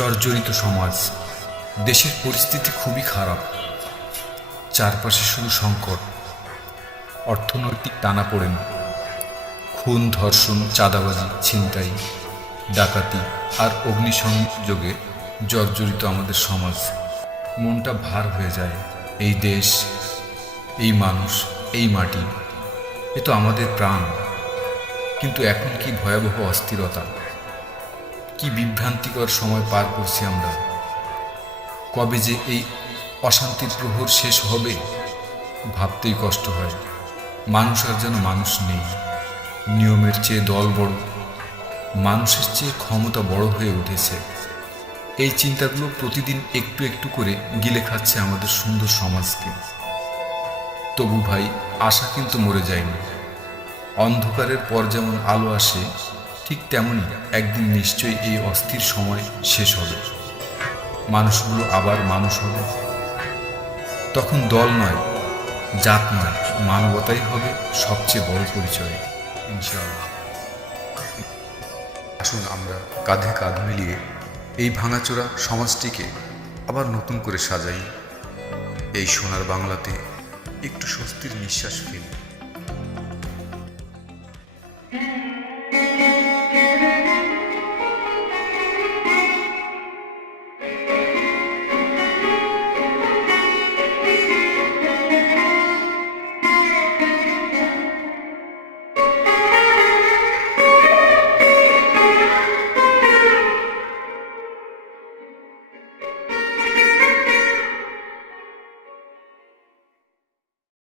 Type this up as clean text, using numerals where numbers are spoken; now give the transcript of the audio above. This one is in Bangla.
জর্জরিত সমাজ, দেশের পরিস্থিতি খুবই খারাপ। চারপাশে শুধু সংকট, অর্থনৈতিক টানাপোড়েন, খুন, ধর্ষণ, চাঁদাবাজি, ছিনতাই, ডাকাতি আর অগ্নিসংযোগে জর্জরিত আমাদের সমাজ। মনটা ভার হয়ে যায়। এই দেশ, এই মানুষ, এই মাটি, এ তো আমাদের প্রাণ। কিন্তু এখন কি ভয়াবহ অস্থিরতা, কি বিভ্রান্তিকর সময় পার করছি আমরা। কবে যে এই অশান্তির প্রহর শেষ হবে ভাবতেই কষ্ট হয়। মানুষ আর যেন মানুষ নেই। নিয়মের চেয়ে দল বড়, মানুষের চেয়ে ক্ষমতা বড় হয়ে উঠেছে। এই চিন্তাগুলো প্রতিদিন একটু একটু করে গিলে খাচ্ছে আমাদের সুন্দর সমাজকে। তবু ভাই, আশা কিন্তু মরে যায়নি। অন্ধকারের পর যেমন আলো আসে, ঠিক তেমনই একদিন নিশ্চয়ই এই অস্থির সময় শেষ হবে। মানুষগুলো আবার মানুষ হবে। তখন দল নয়, জাত নয়, মানবতাই হবে সবচেয়ে বড় পরিচয়, ইনশাআল্লাহ। আসুন আমরা কাঁধে কাঁধ মিলিয়ে এই ভাঙাচোরা সমাজটিকে আবার নতুন করে সাজাই। এই সোনার বাংলাতে একটু স্বস্তির নিঃশ্বাস ফেলি।